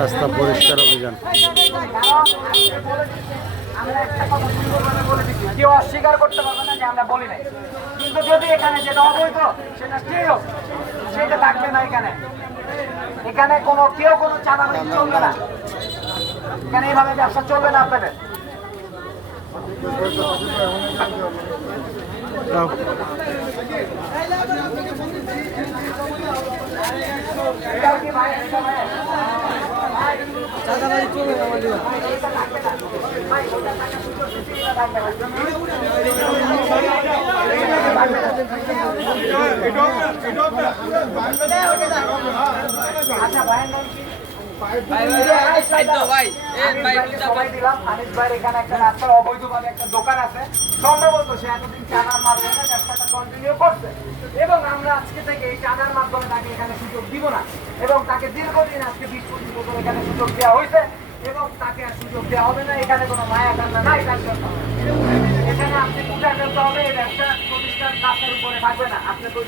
রাস্তা পরিষ্কার অভিযান। কেউ অস্বীকার করতে পারবে না যে আমরা বলি নাই। কিন্তু যদি এখানে যেটা অবৈধ সেটা হোক সেটা থাকবে না এখানে। এখানে কোনো কেউ কোনো চাঁদাবাজি চলবে না। এখানে এইভাবে ব্যবসা চলবে না আপনাদের? দোকান আছে। সম্ভবত সে এতদিন চাঁদার মাধ্যমে ব্যবসাটা continue করছে। এবং আমরা আজকে থেকে এই চাঁদার মাধ্যমে তাকে এখানে সুযোগ দিব না এবং তাকে দীর্ঘদিন আজকে বিশ পঁচিশ বছর এখানে সুযোগ দেওয়া হয়েছে এবং তাকে আর সুযোগ দেওয়া হবে না, এখানে কোনো মায়া কান্না নাই, তার জন্য। এখানে আপনি পূজা করতে হবে ব্যবসা প্রতিষ্ঠান রাস্তার উপরে থাকবে না। আপনি